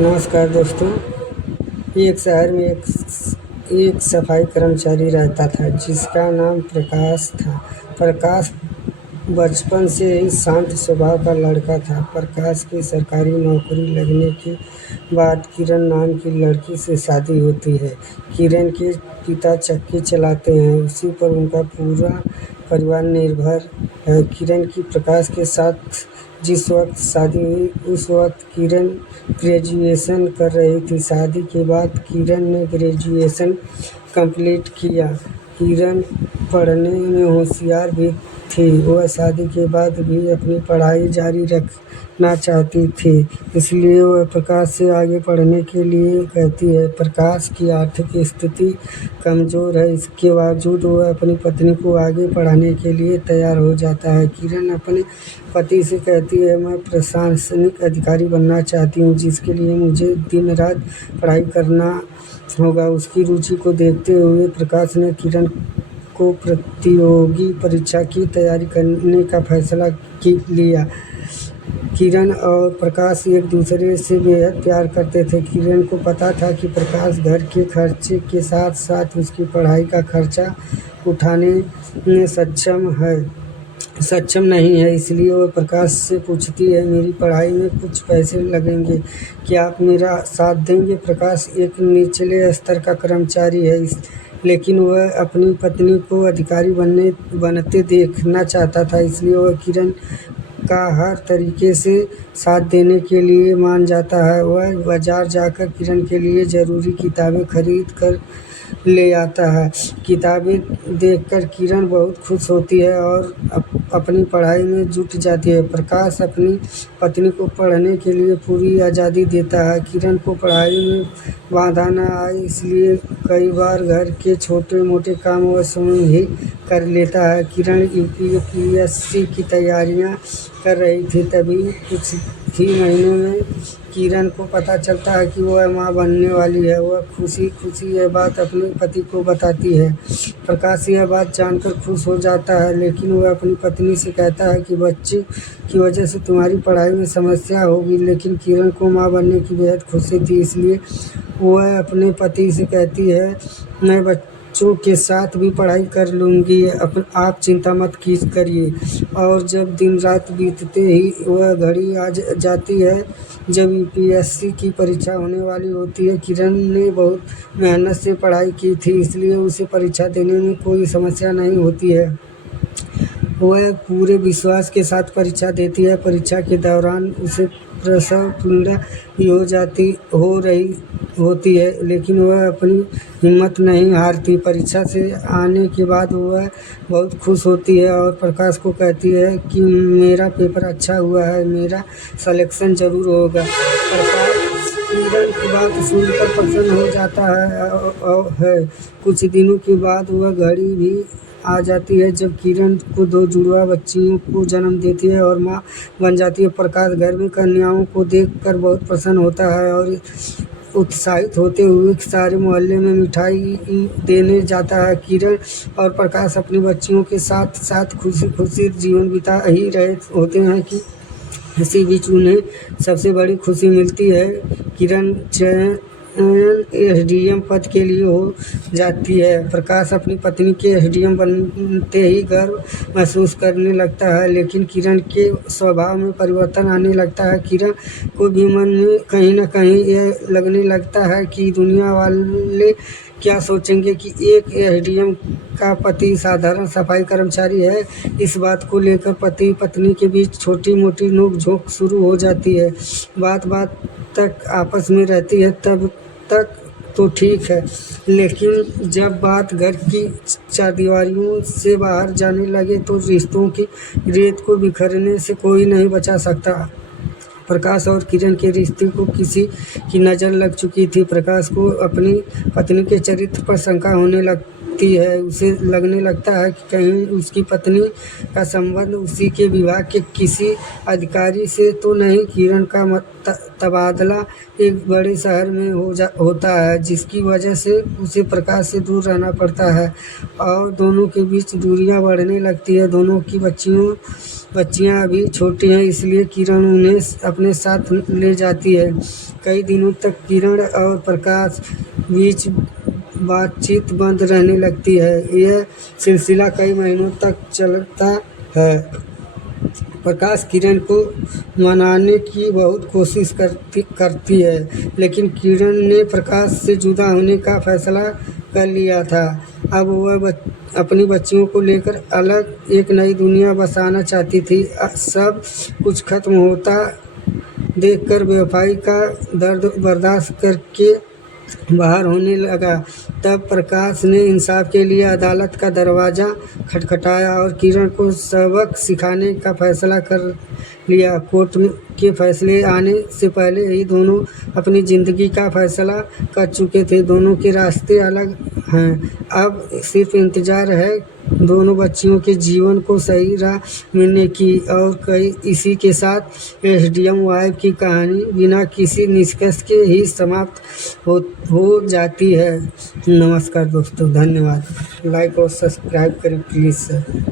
नमस्कार दोस्तों। एक शहर में एक सफाई कर्मचारी रहता था जिसका नाम प्रकाश था। प्रकाश बचपन से ही शांत स्वभाव का लड़का था। प्रकाश की सरकारी नौकरी लगने के बाद किरण नाम की लड़की से शादी होती है। किरण के पिता चक्की चलाते हैं, उसी पर उनका पूरा परिवार निर्भर है। किरण की प्रकाश के साथ जिस वक्त शादी हुई उस वक्त किरण ग्रेजुएशन कर रही थी। शादी के बाद किरण ने ग्रेजुएशन कंप्लीट किया। किरण पढ़ने में होशियार भी थी। वह शादी के बाद भी अपनी पढ़ाई जारी रखना चाहती थी, इसलिए वह प्रकाश से आगे पढ़ने के लिए कहती है। प्रकाश की आर्थिक स्थिति कमज़ोर है, इसके बावजूद वह अपनी पत्नी को आगे पढ़ाने के लिए तैयार हो जाता है। किरण अपने पति से कहती है, मैं प्रशासनिक अधिकारी बनना चाहती हूँ, जिसके लिए मुझे दिन रात पढ़ाई करना होगा। उसकी रुचि को देखते हुए प्रकाश ने किरण को प्रतियोगी परीक्षा की तैयारी करने का फैसला लिया। किरण और प्रकाश एक दूसरे से बेहद प्यार करते थे। किरण को पता था कि प्रकाश घर के खर्चे के साथ साथ उसकी पढ़ाई का खर्चा उठाने में सक्षम नहीं है, इसलिए वह प्रकाश से पूछती है, मेरी पढ़ाई में कुछ पैसे लगेंगे, क्या आप मेरा साथ देंगे? प्रकाश एक निचले स्तर का कर्मचारी है, लेकिन वह अपनी पत्नी को अधिकारी बनते देखना चाहता था, इसलिए वह किरण का हर तरीके से साथ देने के लिए मान जाता है। वह बाजार जाकर किरण के लिए ज़रूरी किताबें खरीद कर ले आता है। किताबें देखकर किरण बहुत खुश होती है और अपनी पढ़ाई में जुट जाती है। प्रकाश अपनी पत्नी को पढ़ने के लिए पूरी आज़ादी देता है। किरण को पढ़ाई में बाधा न आए, इसलिए कई बार घर के छोटे मोटे काम वह स्वयं ही कर लेता है। किरण यूपीएससी की तैयारियां कर रही थी, तभी कुछ ही महीनों में किरण को पता चलता है कि वह मां बनने वाली है। वह खुशी खुशी यह बात अपने पति को बताती है। प्रकाश यह बात जानकर खुश हो जाता है, लेकिन वह अपनी पत्नी से कहता है कि बच्चे की वजह से तुम्हारी पढ़ाई में समस्या होगी। लेकिन किरण को मां बनने की बेहद खुशी थी, इसलिए वह अपने पति से कहती है, मैं बच्चों के साथ भी पढ़ाई कर लूँगी, आप चिंता मत करिए। और जब दिन रात बीतते ही वह घड़ी आ जाती है जब यूपीएससी की परीक्षा होने वाली होती है। किरण ने बहुत मेहनत से पढ़ाई की थी, इसलिए उसे परीक्षा देने में कोई समस्या नहीं होती है। वह पूरे विश्वास के साथ परीक्षा देती है। परीक्षा के दौरान उसे प्रसव पीड़ा हो रही होती है, लेकिन वह अपनी हिम्मत नहीं हारती। परीक्षा से आने के बाद वह बहुत खुश होती है और प्रकाश को कहती है कि मेरा पेपर अच्छा हुआ है, मेरा सिलेक्शन ज़रूर होगा। प्रकाश किरण की बात सुनकर प्रसन्न हो जाता है। कुछ दिनों के बाद वह घड़ी भी आ जाती है जब किरण को 2 जुड़वा बच्चियों को जन्म देती है और मां बन जाती है। प्रकाश घर में कन्याओं को देखकर बहुत प्रसन्न होता है और उत्साहित होते हुए सारे मोहल्ले में मिठाई देने जाता है। किरण और प्रकाश अपनी बच्चियों के साथ साथ खुशी खुशी जीवन बिता ही रहे होते हैं कि इसी बीच उन्हें सबसे बड़ी खुशी मिलती है। किरण चयन एसडीएम पद के लिए हो जाती है। प्रकाश अपनी पत्नी के एसडीएम बनते ही गर्व महसूस करने लगता है, लेकिन किरण के स्वभाव में परिवर्तन आने लगता है। किरण को भी मन में कहीं न कहीं यह लगने लगता है कि दुनिया वाले क्या सोचेंगे कि एक एसडीएम का पति साधारण सफाई कर्मचारी है। इस बात को लेकर पति पत्नी के बीच छोटी मोटी नोक-झोंक शुरू हो जाती है। बात बात तक आपस में रहती है, तब तक तो ठीक है, लेकिन जब बात घर की चारदीवारियों से बाहर जाने लगे तो रिश्तों की रेत को बिखरने से कोई नहीं बचा सकता। प्रकाश और किरण के रिश्ते को किसी की नज़र लग चुकी थी। प्रकाश को अपनी पत्नी के चरित्र पर शंका होने लगती है। उसे लगने लगता है कि कहीं उसकी पत्नी का संबंध उसी के विभाग के किसी अधिकारी से तो नहीं। किरण का तबादला एक बड़े शहर में होता है, जिसकी वजह से उसे प्रकाश से दूर रहना पड़ता है और दोनों के बीच दूरियां बढ़ने लगती है। दोनों की बच्चियों बच्चियां अभी छोटी हैं, इसलिए किरण उन्हें अपने साथ ले जाती है। कई दिनों तक किरण और प्रकाश बीच बातचीत बंद रहने लगती है। यह सिलसिला कई महीनों तक चलता है। प्रकाश किरण को मनाने की बहुत कोशिश करती है, लेकिन किरण ने प्रकाश से जुदा होने का फैसला कर लिया था। अब वह अपनी बच्चियों को लेकर अलग एक नई दुनिया बसाना चाहती थी। सब कुछ खत्म होता देखकर बेवफाई का दर्द बर्दाश्त करके बाहर होने लगा। तब प्रकाश ने इंसाफ के लिए अदालत का दरवाज़ा खटखटाया और किरण को सबक सिखाने का फैसला कर लिया। कोर्ट के फैसले आने से पहले ही दोनों अपनी ज़िंदगी का फैसला कर चुके थे। दोनों के रास्ते अलग हैं। अब सिर्फ इंतज़ार है दोनों बच्चियों के जीवन को सही राह मिलने की। और इसी के साथ एसडीएम वाइफ की कहानी बिना किसी निष्कर्ष के ही समाप्त हो जाती है। नमस्कार दोस्तों, धन्यवाद। लाइक और सब्सक्राइब करें प्लीज़ सर।